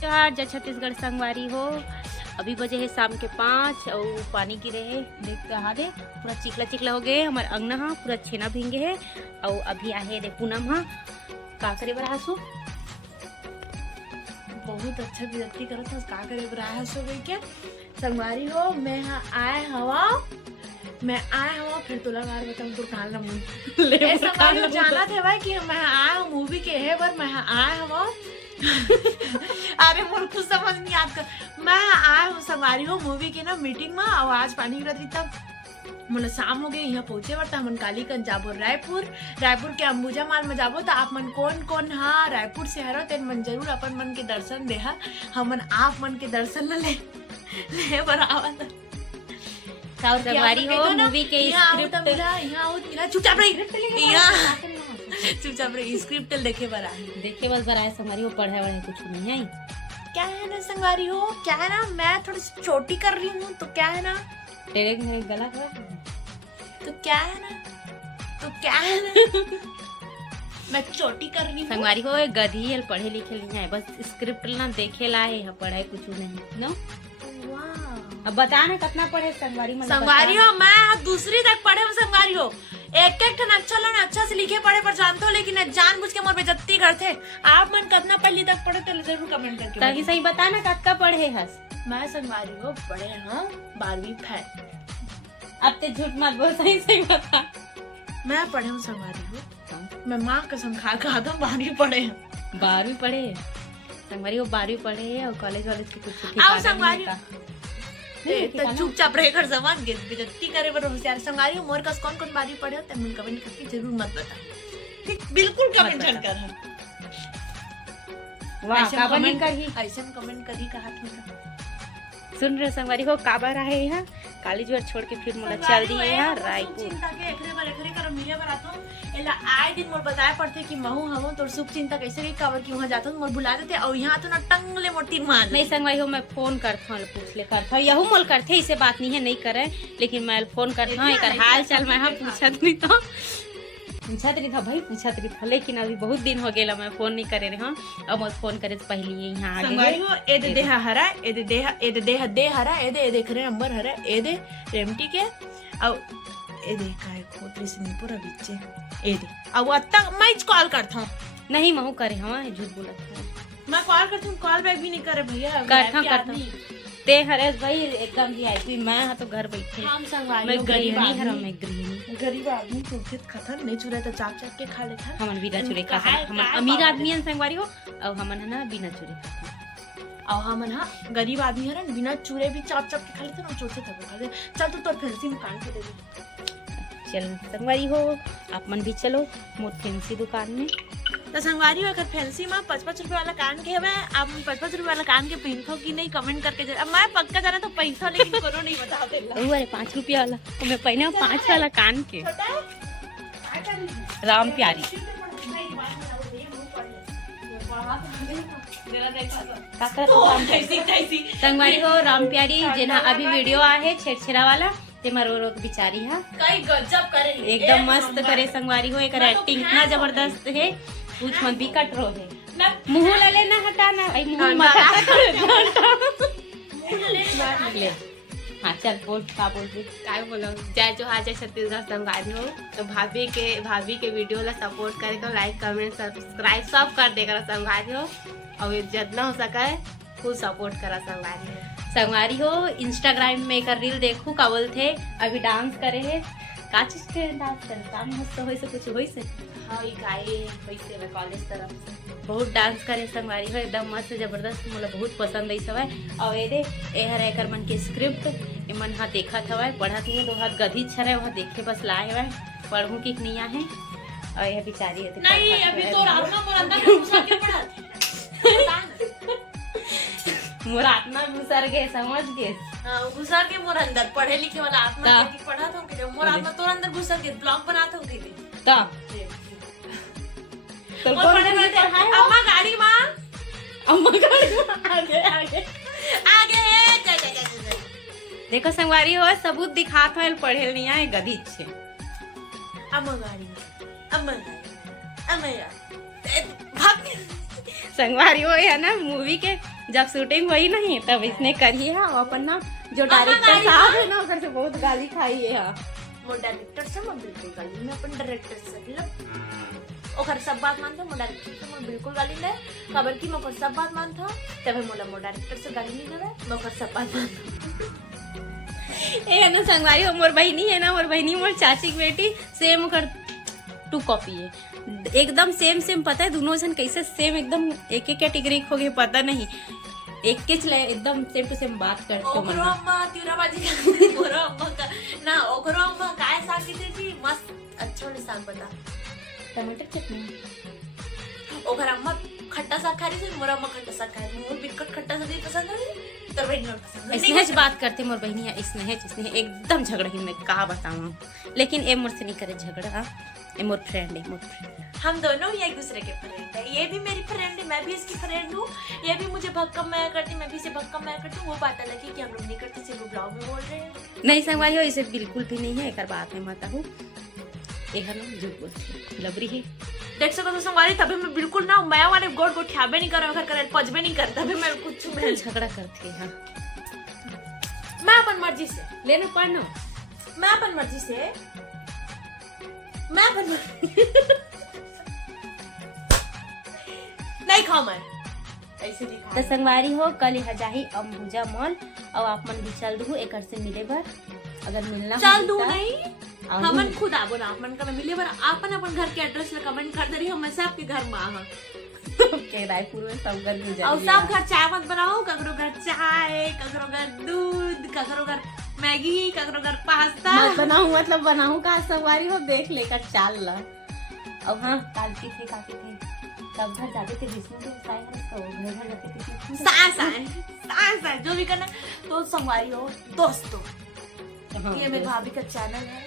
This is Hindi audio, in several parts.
जोहार जय छत्तीसगढ़ संगवारी हो। अभी बजे है शाम के 5 और पानी गिरे है, देखते हाँ दे पूरा चिखला चिखला हो गए। हमारे अंगना हाँ पूरा छेना भींगे है और अभी आए दे पूनम हाँ का करे बर आसू बहुत अच्छा विरक्ति करो था का करे बर आया सो गई क्या संगवारी हो। मैं आए हवा फिर तुला बार बताऊं तो काल ना मुंह ले संगवारी हो जाना थे भाई कि मैं आया हूं मूवी के है बर मैं आया हवा अरे मोर कुछ समझ नहीं आता। मैं आया हूँ संगवारी हो मूवी के ना मीटिंग में और आज पानी गिरत रही तब मतलब शाम हो गई यहाँ पहुंचे बर हमन कालीगंज जाबो रायपुर के अंबुजा माल में जाबो तो आप मन कौन कौन हाँ रायपुर से हरो तेन मन जरूर अपन मन के दर्शन देहा हमन आप मन के दर्शन न ले बराबर संगवारी हो मूवी के स्क्रिप्ट चुपचाप रही स्क्रिप्ट देखे बस बराए संगवारी हो पढ़े वाले कुछ नहीं है। क्या है ना संगवारी हो क्या है ना मैं थोड़ी सी छोटी कर रही हूँ तो क्या है ना तेरे मेरे गला तो क्या है ना मैं छोटी कर रही हूँ संगवारी हो गधी पढ़े लिखे नहीं है बस स्क्रिप्ट ना देखे ला है पढ़ाई कुछ नहीं नो। अब बता ना कितना पढ़े संगवारी हो मैं दूसरी तक पढ़े हूँ संगवारी हो एक ठन अच्छा से लिखे पढ़े पर जानते हो लेकिन जानबूझ के मोर बेइज्जती करते। आप मन कितना पहली तक पढ़े तो जरूर कमेंट करके तभी सही बता ना कब पढ़े हस। मैं संगवारी हो पढ़े हाँ 12वीं फैल। अब ते झूठ मत बोल सही बता। मैं पढ़े हूँ संगवारी हो मैं माँ कसम खा दो 12वीं पढ़े हैं 12वीं पढ़े संगवारी हो 12वीं पढ़े और कॉलेज वाले की कुछ आओ संगवारी चुपचाप रह कर जवान के बेइज्जती करे बर होशियार संगवारी मोर कस कौन 12वीं पढ़े हो तब कमेंट करके जरूर मत बता ठीक बिल्कुल कमेंट कर वाह का कमेंट कर ही ऐसे कमेंट कर ही कहा सुन रहे संगवारी हो काबर रहे यहाँ कॉलेज वर छोड़ के फिर मोला चल दिए यहाँ रायपुर आए दिन मोर बताए पड़ते कि महू हम तोर शुभ चिंता कैसे गई काबर की वहाँ जाता मोर बुला देते और यहाँ तो ना टंगले मोटी मान नहीं संगवारी हो मैं फोन करता हूँ पूछ ले करता हूँ यहू मोल करते इसे बात नहीं है नहीं करे लेकिन मैं फोन करता हूँ एक हाल चाल मैं पूछत नहीं था भाई पूछत रही था लेकिन अभी बहुत दिन हो गया मैं फोन नहीं करे रहा अब मैं फोन करे पहले यहाँ आ गए ए दे देह हरा ए दे देह दे हरा ए दे करे नंबर हरा ए दे रेमटी के और ए दे काय खोतरी से नहीं पूरा बिच्चे ए दे अब अत्ता मैं कॉल करता हूँ नहीं महू करे हाँ झूठ बोला मैं कॉल करती हूँ कॉल बैक भी नहीं करे भैया करता ते हरेश भाई एकदम वीआईपी मैं हाँ तो घर बैठे मैं गरीब आदमी चुरत खतर नहीं चुरे तो चाप के खा लेता हमन बिना चुरे खा हम अमीर आदमी हैं संगवारी हो और हमन है ना बिना चुरे खा और हमन हाँ गरीब आदमी है ना बिना चुरे भी चाप के खा लेते ना चोचे तक खा ले चल तो तोर फैंसी दुकान के दे चल संगवारी हो आप मन भी चलो मोर फैंसी दुकान में तो संगवारी हो अगर फैंसी में 55 रुपए वाला कान के है आप 55 रुपए वाला कान के पहनते हो कि नहीं कमेंट करके अब मैं पक्का जाना तो पैसा लेकिन करो नहीं बताते अरे 5 रुपया वाला तो मैं पहने 5 वाला कान के राम प्यारी संगवारी हो राम प्यारी जेना अभी वीडियो आहे छेड़छेड़ा वाला ते मरो बिचारी है कई गजब करे एकदम मस्त करे संगवारी हो एक एक्टिंग इतना जबरदस्त है कुछ मन बिकट रो है मुंह ले लेना हटाना आई मुंह ले हाँ चल बोल का बोल काय बोलो जय जोहार जय छत्तीसगढ़ संगवारी हो तो भाभी के वीडियो ला सपोर्ट करे तो लाइक कमेंट सब्सक्राइब सब कर देगा संगवारी हो और जितना हो सके खुद सपोर्ट करा संगवारी हो इंस्टाग्राम में एक रील देखू का बोलते अभी डांस करे है का चीज के डांस करे काम मस्त होई से कुछ होई से हाँ ये गाए पैसे में कॉलेज तरफ से बहुत डांस करे संगवारी हो एकदम मस्त जबरदस्त मोला बहुत पसंद आई सवाय और ये दे ए हर एकर मन के स्क्रिप्ट ए मन हा देखा था पढ़त नहीं तो हाथ गधी छरे वहाँ देखे बस लाए हुए पढ़ूं की नहीं है और यह बेचारी है नहीं अभी तो रात में मोर अंदर घुसा के पढ़ा मोर आत्मा घुसर गए समझ गए घुसा के मोर अंदर पढ़े लिखे वाला आत्मा की पढ़ा था कि मोर आत्मा तोर अंदर घुसा के ब्लॉग बनाता हूं कि तब तो अम्मा गाड़ी मां आगे देखो संगवारी हो सबूत दिखात हो पढ़े नहीं आए गधी छे अम्मा गाड़ी अम्मा संगवारी हो है ना मूवी के जब शूटिंग हुई नहीं तब इसने करी है। और अपन ना जो डायरेक्टर साहब है ना ओकर से बहुत गाली खाई है। वो डायरेक्टर से मैं बिल्कुल गाली मैं अपन डायरेक्टर से मतलब ओकर सब बात मानता हूँ। डायरेक्टर से मैं बिल्कुल गाली ले खबर की मैं ओकर सब बात मानता हूँ। तब मोला मो डायरेक्टर से गाली नहीं देवे मैं ओकर सब बात मानता ए ना संगवारी हो मोर बहनी है ना, मोर बहनी मोर चाची की बेटी सेम ओकर 2 कॉपी है, एकदम सेम सेम। पता है दोनों जन कैसे सेम एकदम एक एक कैटेगरी हो गए पता नहीं, एक के चले एकदम सेम टू सेम बात करते ओकरो अम्मा तीराबाजी करते मोरो अम्मा का ना ओकरो अम्मा काय साग की थी मस्त अच्छा वाले साग बता टमाटर चटनी। ओकर अम्मा खट्टा साग खा रही थी मोरो अम्मा खट्टा साग खा रही थी। मोर बिकट खट्टा साग पसंद है तो बहनी पसंद है। स्नेह बात करते मोर बहनी स्नेह एकदम झगड़ा ही मैं कहा बताऊं, लेकिन ए मोर से नहीं करे झगड़ा। ए मोर फ्रेंड है, मोर फ्रेंड। हम दोनों ही एक दूसरे के फ्रेंड है। ये भी मेरी फ्रेंड है, मैं भी इसकी फ्रेंड हूँ। ये भी मुझे भक्कम मैं करती, मैं भी इसे भक्कम मैं करती हूँ। वो बात अलग है कि हम लोग नहीं करते, सिर्फ ब्लॉग में बोल रहे हैं। नहीं संगवारी हो इसे बिल्कुल भी नहीं है, एक बात है माता हूँ एक झूठ बोलती लबरी है। देख सको तो संगवारी तभी मैं बिल्कुल ना मैं वाले गोट गोट ठाबे नहीं कर घर पजबे नहीं करता तभी मैं कुछ मैं झगड़ा करती है। मैं अपन मर्जी से लेना पढ़ना मैं अपन मर्जी से मैं अपन नहीं खाऊं मैं ऐसे नहीं तो खा संगवारी हो कल हजाही अंबुजा मॉल और आप मन भी चल दू एक से मिले बर अगर मिलना चल दू नहीं हमन खुद आबो ना अपन का मिले बर अपन अपन घर के एड्रेस ला कमेंट कर दे रही हम सब के घर में आ के रायपुर में सब घर में और सब घर चाय मत बनाओ ककरो घर चाय ककरो घर दूध ककरो घर मैगी ककरो घर पास्ता मत बनाऊं मतलब बनाऊं का संगवारी हो देख लेकर चाल ला। अब हाँ कालती थे काफी थे सब घर जाते थे विष्णु के साय तो घर घर जाते थे सास जो भी करना तो संगवारी हो दोस्तों ये मेरी भाभी का चैनल है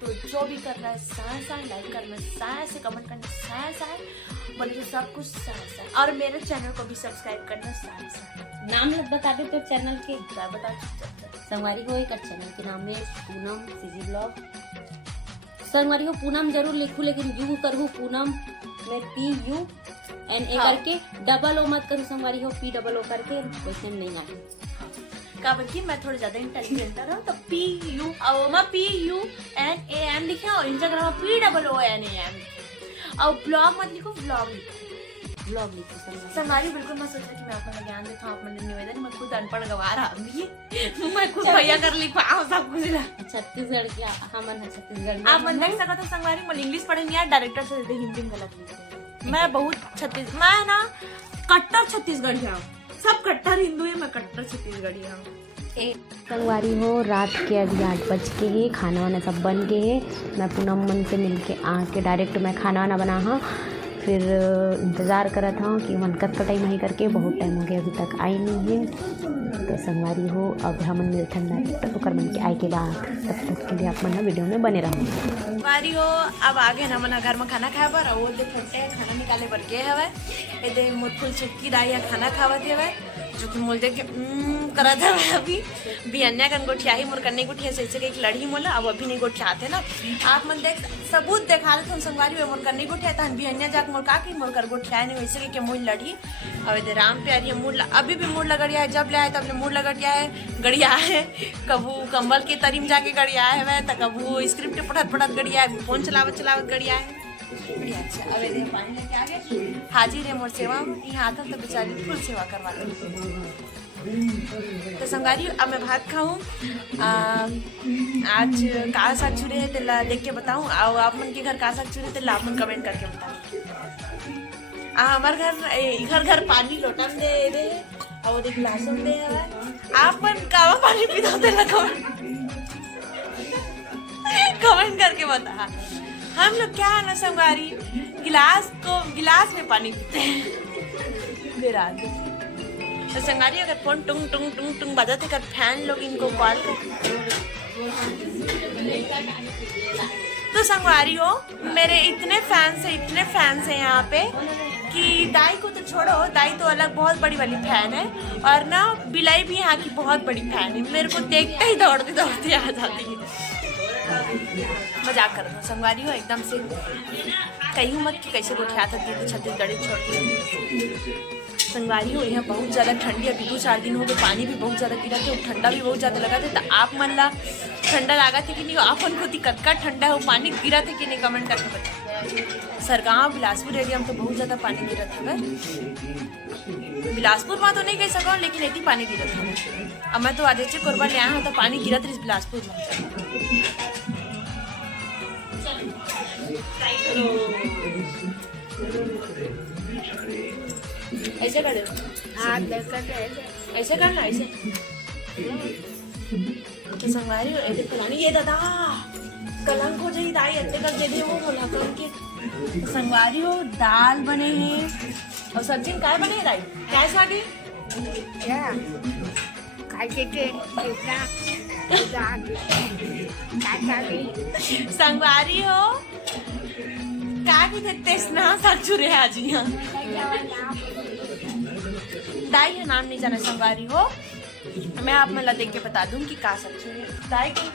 तो जो भी करना है सास लाइक करना सास कमेंट करना सास बोले तो सब कुछ सास और मेरे चैनल को भी सब्सक्राइब करना सास नाम लग बता दे तो चैनल के क्या बता संगवारी हो एक चैनल के नाम है पूनम सीजी ब्लॉग। संगवारी हो पूनम जरूर लिखू लेकिन यू करू पूनम में PUNA करके डबल ओ मत करूँ संगवारी हो POO करके वैसे नहीं आए का बल्कि मैं थोड़ा ज्यादा इंटेलिजेंट हूँ तो PUNAM लिखे और इंस्टाग्राम POONAM और ब्लॉग मत लिखो ब्लॉग लिखो संगवारी बिल्कुल मैं सोचा कि मैं आपको ज्ञान देता हूँ अपने निवेदन मैं खुद अनपढ़ गवा रहा हूँ मैं खुद भैया कर लिखवा सब कुछ छत्तीसगढ़ के हमन छत्तीसगढ़ आप मन देख सकते हो संगवारी मैं इंग्लिश पढ़े नहीं यार डायरेक्टर से हिंदी में गलत लिखते हैं मैं बहुत मैं ना कट्टर छत्तीसगढ़ी हूँ सब कट्टर हिंदू है मैं कट्टर छत्तीसगढ़ी हूँ। संगवारी हो रात के अभी 8 बज के है खाना वाना सब बन के है मैं पूनम मन से मिलके आके डायरेक्ट मैं खाना वाना बना हाँ फिर इंतज़ार करा था कि मन कब का टाइम आई करके बहुत टाइम हो गया अभी तक आई नहीं है। तो संगवारी हो अब हम मिलते हैं तो कर मन के आए के बाद तब तक के लिए आप मन वीडियो में बने रहो। संगवारी हो अब आगे ना मना घर में खाना खाए बर वो देख खाना निकाले बर के हवे ए दे मोर फुल चुटकी दाई खाना खावत हवे जो कि मोल देख करत है अभी बियन्या कन गोठिया ही मोर कन्ने गोठिया से एक लड़ी मोला अब अभी नहीं गोठियाते ना आप मन देख सबूत देखा ले तुम संगवारी मोर कन्ने गोठिया तहन बियन्या जाक मोर का की मोर कर गोठिया नहीं वैसे के मोल लड़ी अब दे राम प्यारी मूड अभी भी मूड लगड़िया है जब ले आए तब ले मूड लगड़िया है गड़िया है कबू कंबल के तरीम जाके गड़िया है वह तो कबू स्क्रिप्ट पढ़त पढ़त गड़िया है फोन चलावत गड़िया है। अच्छा अब दे पानी लेके आ गए हाजिर है मोर सेवा यहाँ आता तो बेचारी फुल सेवा करवा तो संगवारी अब मैं भात खाऊं आज का साग चूरे है तेला देख के बताऊं और आप मन के घर का साग चूरे तेला आप मन कमेंट करके बताओ। हमारे घर घर पानी लोटा में दे दे और देख गिलासों में दे आप मन कावा पानी पीता तेला कमेंट करके बता। हम लोग क्या है ना संगवारी गिलास में पानी पीते हैं तो संगवारी अगर फोन टुंग टुंग टुंग टुंग बजाते कर फैन लोग इनको कॉल कर तो संगवारी हो मेरे इतने फैंस हैं यहाँ पे कि दाई को तो छोड़ो दाई तो अलग बहुत बड़ी वाली फैन है और ना बिलाई भी यहाँ की बहुत बड़ी फैन है मेरे को देखते ही दौड़ती दौड़ती आ जाती है। मजाक कर रहा हूँ संगवारी हो एकदम से कहीं मत कि कैसे गोठिया था छत्तीसगढ़ी छोड़ संगवारी हो यहाँ बहुत ज़्यादा ठंडी, अभी 2-4 दिन हो गए, पानी भी बहुत ज़्यादा गिरा थे, ठंडा भी बहुत ज़्यादा लगा थे। तो आप मन ला ठंडा लगा थे कि नहीं, आप मन को कतका ठंडा हो, पानी गिरा थे कि नहीं, कमेंट करके बताओ। सरगांव बिलासपुर एरिया में तो बहुत ज़्यादा पानी गिरा था। बिलासपुर में तो नहीं कह सका, लेकिन इतनी पानी गिरा था। अब मैं तो आदित्य कोरबा ले आया हूँ तो पानी गिरा था बिलासपुर में। ऐसे कर ऐसे करना ऐसे तो संगवारी ऐसे फलानी ये दादा कलंक हो जाई दाई अत्ते कर दे दे वो बोला करके। संगवारी हो दाल बने हैं और सब्जी काय बने है दाई क्या सागे संगवारी हो का की तेज ना साचुरे आज यहाँ दाई है नाम नहीं जाना। संगवारी हो मैं आप मला देख के बता दूं कि का सब्जी है दाई की।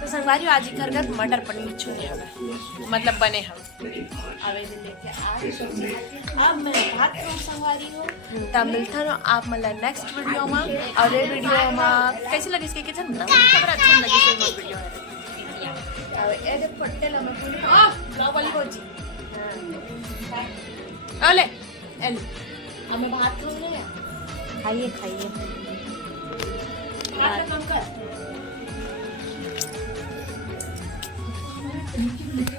तो संगवारी हो आज घर घर मटर पनीर छुए हमें मतलब बने हम आवेदन लेके आज सब्जी। अब मैं बात करूं संगवारी हो तब मिलता ना आप मला नेक्स्ट वीडियो में। और ये वीडियो में कैसे लगे इसके किचन में खबर अच्छा लगी तो वीडियो है अब ए पट्टे ला मैं ना वाली कोची ओले एल हमें भात खाने खाइए खाइए कम कर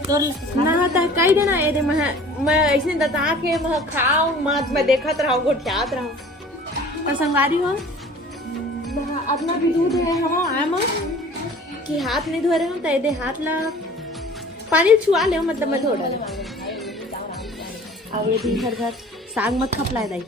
तो ना था कई देना ए दे मैं ऐसे दता के मैं खाऊं मैं देखत रहूं गोठियात रहूं। पर संगवारी हो अपना भी दूध है हम आए मां कि हाथ नहीं धो रहे हम तो दे हाथ ला पानी छुआ ले मतलब मैं थोड़ा और ये दिन घर घर साग मत खपलाए दाई